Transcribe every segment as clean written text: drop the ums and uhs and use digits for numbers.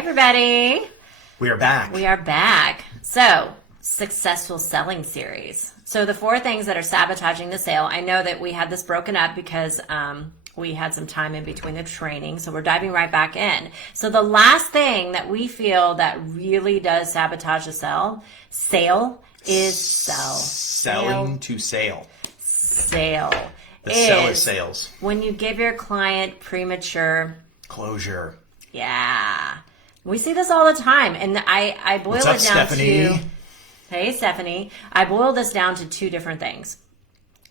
everybody. We are back. We are back. So, successful selling series. So the 4 things that are sabotaging the sale. I know that we had this broken up because we had some time in between the training. So we're diving right back in. So the last thing that we feel that really does sabotage the sale is sell. Selling to sale. Sale. The sell is sales. When you give your client premature closure. Yeah. We see this all the time. And I boil What's it up, down Stephanie? to... Hey, Stephanie. I boil this down to 2 different things.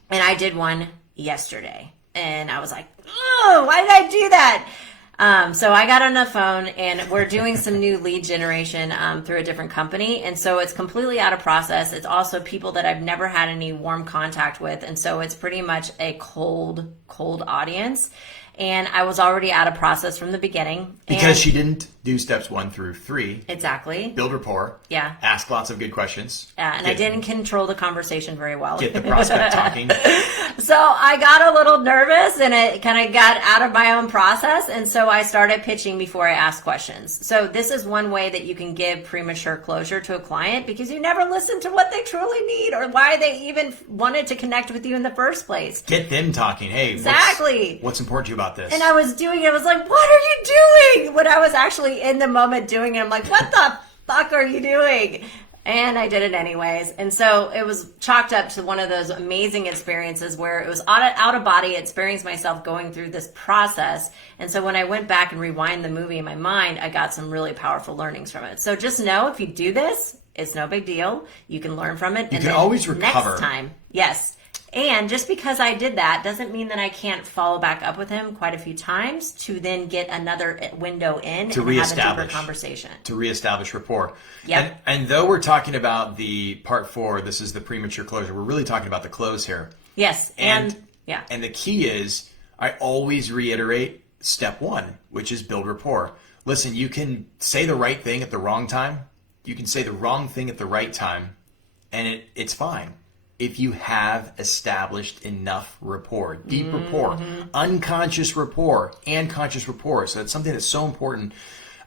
And I did one yesterday. And I was like, oh, why did I do that? So I got on the phone and we're doing some new lead generation through a different company. And so it's completely out of process. It's also people that I've never had any warm contact with. And so it's pretty much a cold audience. And I was already out of process from the beginning. Because she didn't do steps 1 through 3. Exactly. Build rapport. Yeah. Ask lots of good questions. And I didn't control the conversation very well. Get the prospect talking. So I got a little nervous and it kind of got out of my own process. And so I started pitching before I asked questions. So this is one way that you can give premature closure to a client because you never listen to what they truly need or why they even wanted to connect with you in the first place. Get them talking. Hey, exactly. What's important to you about this? And I was doing it. I was like, what are you doing? When I was actually in the moment doing it, I'm like, what the fuck are you doing? And I did it anyways. And so it was chalked up to one of those amazing experiences where it was out of body experience myself going through this process. And so when I went back and rewind the movie in my mind, I got some really powerful learnings from it. So just know if you do this, it's no big deal. You can learn from it. You can always recover. Next time. Yes. And just because I did that doesn't mean that I can't follow back up with him quite a few times to then get another window in to and have a deeper conversation. To reestablish rapport. Yep. And though we're talking about the part 4, this is the premature closure, we're really talking about the close here. Yes. And the key is I always reiterate step 1, which is build rapport. Listen, you can say the right thing at the wrong time. You can say the wrong thing at the right time, and it's fine. If you have established enough rapport, deep rapport, unconscious rapport, and conscious rapport. So it's something that's so important.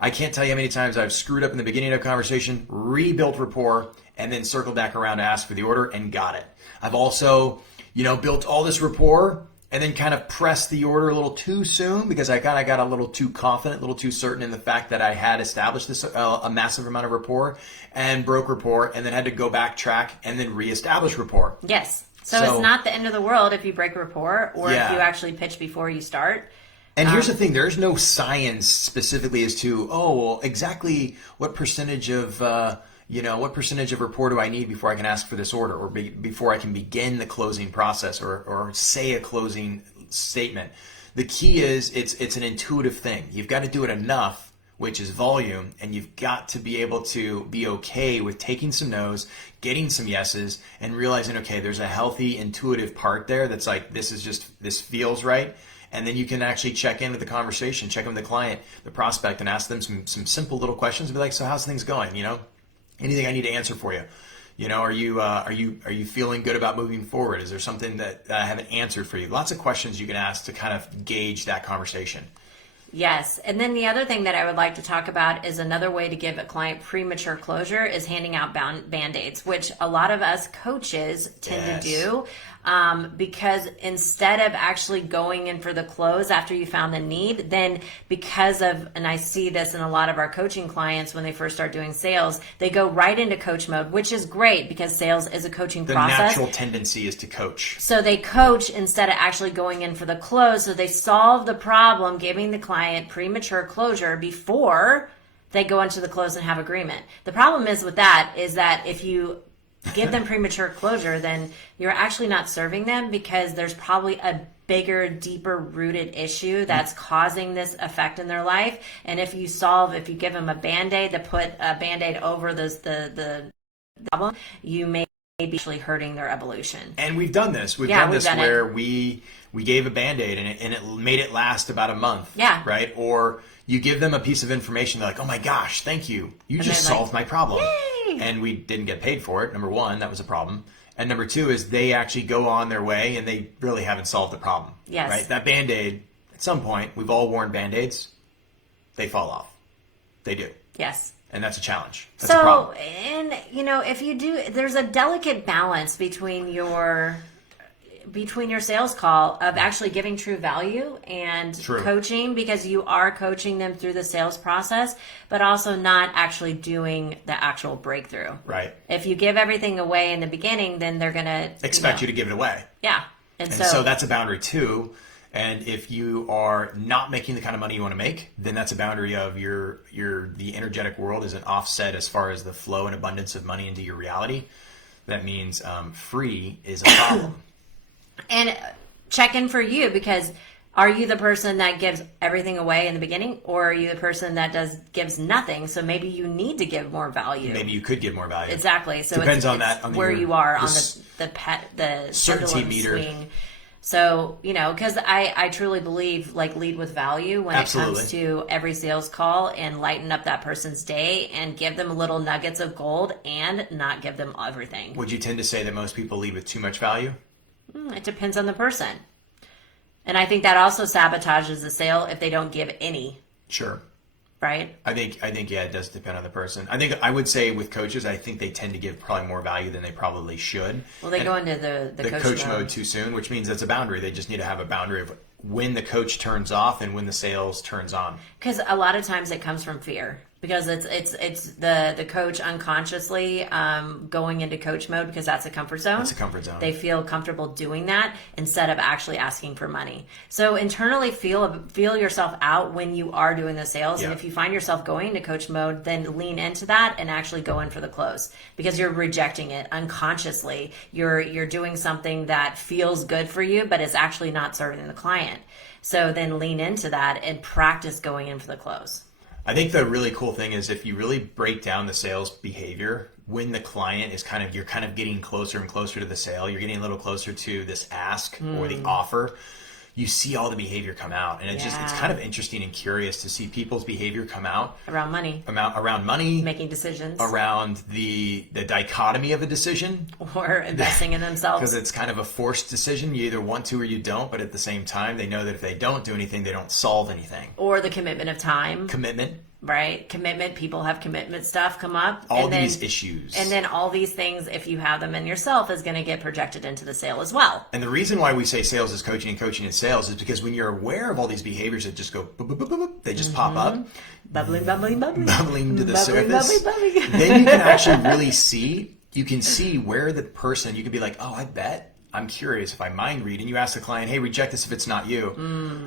I can't tell you how many times I've screwed up in the beginning of a conversation, rebuilt rapport, and then circled back around to ask for the order and got it. I've also, built all this rapport and then kind of pressed the order a little too soon because I kind of got a little too confident, a little too certain in the fact that I had established this a massive amount of rapport and broke rapport and then had to go backtrack and then reestablish rapport. Yes. So it's not the end of the world if you break rapport or if you actually pitch before you start. And here's the thing, there's no science specifically as to, exactly what percentage of rapport do I need before I can ask for this order or before I can begin the closing process or say a closing statement. The key is it's an intuitive thing. You've got to do it enough, which is volume, and you've got to be able to be okay with taking some no's, getting some yeses, and realizing, okay, there's a healthy intuitive part there that's like, this feels right. And then you can actually check in with the conversation, check in with the client, the prospect, and ask them some simple little questions and be like, so how's things going? Anything I need to answer for you? Are you feeling good about moving forward? Is there something that I haven't answered for you? Lots of questions you can ask to kind of gauge that conversation. Yes. And then the other thing that I would like to talk about is another way to give a client premature closure is handing out Band-Aids, which a lot of us coaches tend to do. Because instead of actually going in for the close after you found the need, then and I see this in a lot of our coaching clients when they first start doing sales, they go right into coach mode, which is great because sales is a coaching process. The natural tendency is to coach. So they coach instead of actually going in for the close. So they solve the problem, giving the client premature closure before they go into the close and have agreement. The problem is with that is that if you give them premature closure, then you're actually not serving them because there's probably a bigger, deeper rooted issue that's causing this effect in their life. And if you give them a Band-Aid to put a Band-Aid over the problem, you may be actually hurting their evolution. And we've done this. We've done this where we gave a Band-Aid and it made it last about a month. Yeah. Right? Or you give them a piece of information, they're like, oh my gosh, thank you. You just solved my problem. Yay! And we didn't get paid for it. Number 1, that was a problem. And number 2 is they actually go on their way and they really haven't solved the problem. Yes. Right? That Band-Aid, at some point, we've all worn Band-Aids. They fall off. They do. Yes. And that's a challenge. That's a problem. And if you do, there's a delicate balance between your sales call of actually giving true value and coaching, because you are coaching them through the sales process, but also not actually doing the actual breakthrough. Right. If you give everything away in the beginning, then they're going to expect you to give it away. Yeah. And so that's a boundary too. And if you are not making the kind of money you want to make, then that's a boundary of the energetic world is an offset as far as the flow and abundance of money into your reality. That means free is a problem. And check in for you, because are you the person that gives everything away in the beginning, or are you the person that gives nothing? So maybe you need to give more value. Maybe you could give more value. Exactly. So depends on that, on where you are on the certainty meter. Swing. So, because I truly believe, lead with value when Absolutely. It comes to every sales call, and lighten up that person's day and give them little nuggets of gold and not give them everything. Would you tend to say that most people lead with too much value? It depends on the person. And I think that also sabotages the sale if they don't give any. Sure. Right? I think yeah, it does depend on the person. I would say with coaches, I think they tend to give probably more value than they probably should. Well, they go into the coach mode too soon, which means that's a boundary. They just need to have a boundary of when the coach turns off and when the sales turns on. Because a lot of times it comes from fear. Because it's the coach unconsciously going into coach mode, because that's a comfort zone. It's a comfort zone. They feel comfortable doing that instead of actually asking for money. So internally feel yourself out when you are doing the sales. Yeah. And if you find yourself going into coach mode, then lean into that and actually go in for the close, because you're rejecting it unconsciously. You're doing something that feels good for you, but is actually not serving the client. So then lean into that and practice going in for the close. I think the really cool thing is if you really break down the sales behavior, when the client is you're kind of getting closer and closer to the sale, you're getting a little closer to this ask or the offer, you see all the behavior come out. And it's kind of interesting and curious to see people's behavior come out. Around money. Around money. Making decisions. Around the dichotomy of a decision. Or investing in themselves. Because it's kind of a forced decision. You either want to or you don't, but at the same time, they know that if they don't do anything, they don't solve anything. Or the commitment of time. Commitment. Right? Commitment. People have commitment stuff come up. All these issues. And then all these things, if you have them in yourself, is going to get projected into the sale as well. And the reason why we say sales is coaching and coaching is sales is because when you're aware of all these behaviors that just go, boop, boop, boop, boop, boop, they just pop up. Bubbling, bubbling, bubbling. Bubbling to the bubbling, surface. bubbling, bubbling. Then you can actually really see, where the person, you could be like, oh, I bet. I'm curious if I mind read. And you ask the client, hey, reject this if it's not you.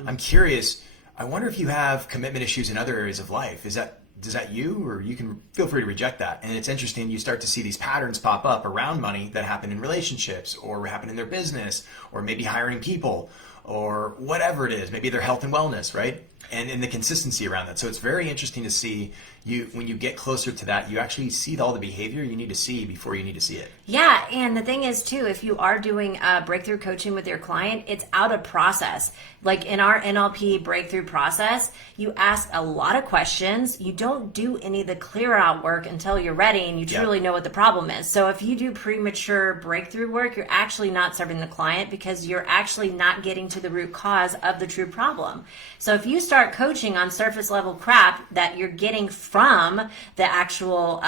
I'm curious. I wonder if you have commitment issues in other areas of life. Is that you? Or you can feel free to reject that. And it's interesting. You start to see these patterns pop up around money that happen in relationships or happen in their business or maybe hiring people or whatever it is. Maybe their health and wellness, right? And the consistency around that. So it's very interesting to see when you get closer to that, you actually see all the behavior you need to see before you need to see it. Yeah, and the thing is too, if you are doing breakthrough coaching with your client, it's out of process. Like in our NLP breakthrough process, you ask a lot of questions. You don't do any of the clear out work until you're ready and you truly know what the problem is. So if you do premature breakthrough work, you're actually not serving the client because you're actually not getting to the root cause of the true problem. So if you start coaching on surface level crap that you're getting from the actual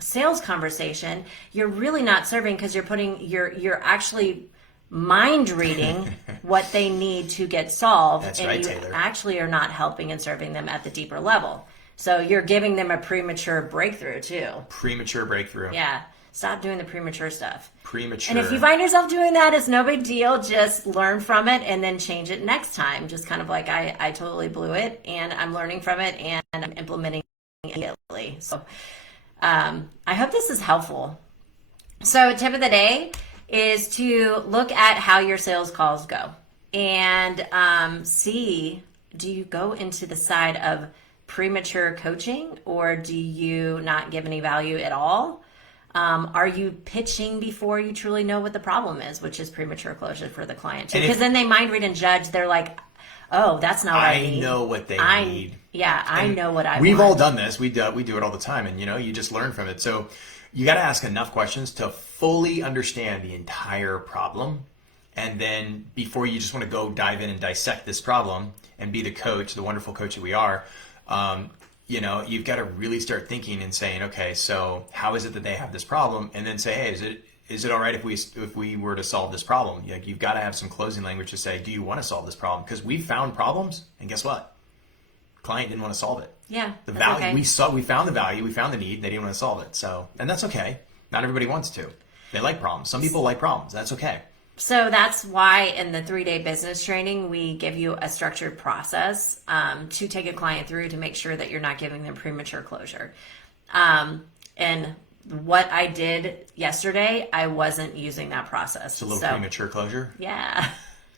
sales conversation, you're really not serving, because you're actually mind reading what they need to get solved. That's and right, you Taylor. actually are not helping and serving them at the deeper level. So you're giving them a premature breakthrough too. Premature breakthrough. Yeah. Stop doing the premature stuff. Premature. And if you find yourself doing that, it's no big deal. Just learn from it and then change it next time. Just kind of like, I totally blew it and I'm learning from it and I'm implementing it immediately. So I hope this is helpful. So tip of the day is to look at how your sales calls go and see, do you go into the side of premature coaching or do you not give any value at all? Are you pitching before you truly know what the problem is, which is premature closure for the client too? Because then they mind read and judge. They're like, oh, that's not what I need. I know what they need. Yeah, I know what I want. We've all done this. We do it all the time. And, you just learn from it. So you got to ask enough questions to fully understand the entire problem. And then before you just want to go dive in and dissect this problem and be the coach, the wonderful coach that we are, you know, you've got to really start thinking and saying, okay, so how is it that they have this problem? And then say, hey, is it all right if we were to solve this problem? You've got to have some closing language to say, do you want to solve this problem? Because we found problems, and guess what? Client didn't want to solve it. Yeah, the value okay. we found the value, we found the need, they didn't want to solve it. So, and that's okay. Not everybody wants to. They like problems. Some people like problems. That's okay. So that's why in the 3-day business training, we give you a structured process to take a client through to make sure that you're not giving them premature closure. And what I did yesterday, I wasn't using that process. It's a little premature closure? Yeah.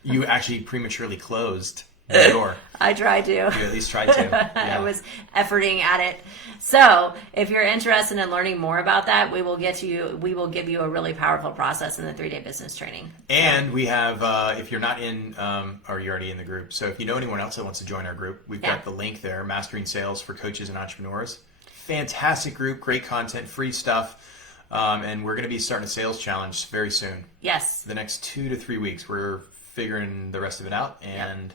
You actually prematurely closed the door. I tried to. You at least tried to. Yeah. I was efforting at it. So if you're interested in learning more about that, we will give you a really powerful process in the 3-day business training. And we have, if you're not in, or you're already in the group, so if you know anyone else that wants to join our group, we've got the link there, Mastering Sales for Coaches and Entrepreneurs. Fantastic group, great content, free stuff. And we're going to be starting a sales challenge very soon. Yes. The next 2 to 3 weeks, we're figuring the rest of it out, and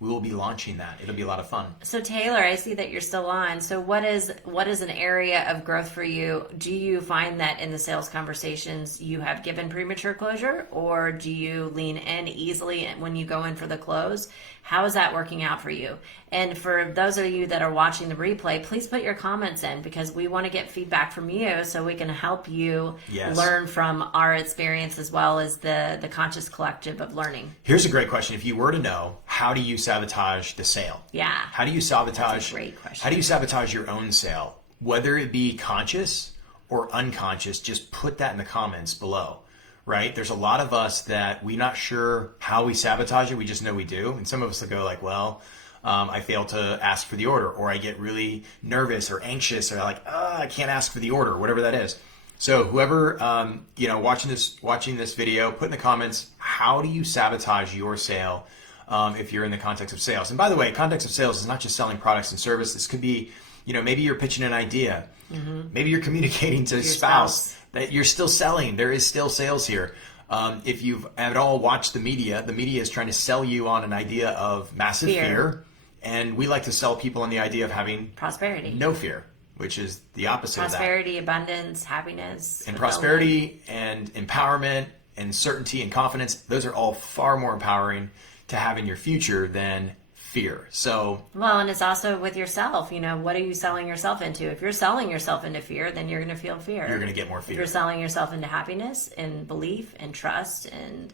we will be launching that. It'll be a lot of fun. So Taylor, I see that you're still on. So what is an area of growth for you? Do you find that in the sales conversations you have given premature closure, or do you lean in easily when you go in for the close? How is that working out for you? And for those of you that are watching the replay, please put your comments in, because we want to get feedback from you so we can help you learn from our experience as well as the conscious collective of learning. Here's a great question. If you were to know, how do you sabotage the sale? Yeah. How do you sabotage? That's a great question. How do you sabotage your own sale? Whether it be conscious or unconscious, just put that in the comments below. Right? There's a lot of us that we're not sure how we sabotage it. We just know we do. And some of us will go like, well, I fail to ask for the order, or I get really nervous or anxious, or like, I can't ask for the order, whatever that is. So whoever, watching this video, put in the comments, how do you sabotage your sale if you're in the context of sales? And by the way, context of sales is not just selling products and service. This could be, maybe you're pitching an idea. Mm-hmm. Maybe you're communicating to your spouse that you're still selling. There is still sales here. If you've at all watched the media is trying to sell you on an idea of massive fear. And we like to sell people on the idea of having prosperity, no fear, which is the opposite of that. Prosperity, abundance, happiness. And prosperity and empowerment and certainty and confidence, those are all far more empowering to have in your future than fear. So, well, and it's also with yourself. What are you selling yourself into? If you're selling yourself into fear, then you're going to feel fear. You're going to get more fear. If you're selling yourself into happiness and belief and trust and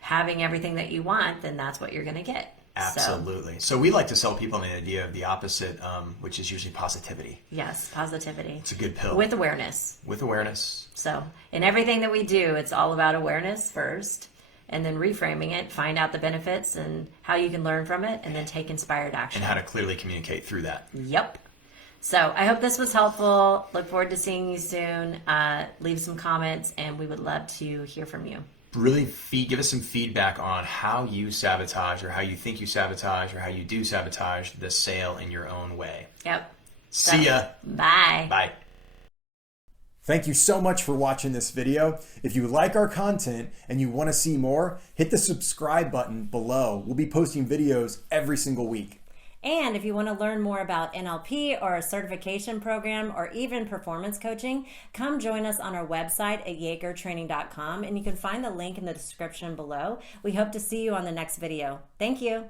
having everything that you want, then that's what you're going to get. Absolutely. So we like to sell people an idea of the opposite, which is usually positivity. Yes, positivity. It's a good pill. With awareness. With awareness. So in everything that we do, it's all about awareness first, and then reframing it, find out the benefits and how you can learn from it, and then take inspired action. And how to clearly communicate through that. Yep. So I hope this was helpful. Look forward to seeing you soon. Leave some comments, and we would love to hear from you. Really give us some feedback on how you sabotage, or how you think you sabotage, or how you do sabotage the sale in your own way. Yep. See ya. Bye. Bye. Thank you so much for watching this video. If you like our content and you want to see more, hit the subscribe button below. We'll be posting videos every single week. And if you want to learn more about NLP or a certification program or even performance coaching, come join us on our website at yagertraining.com, and you can find the link in the description below. We hope to see you on the next video. Thank you.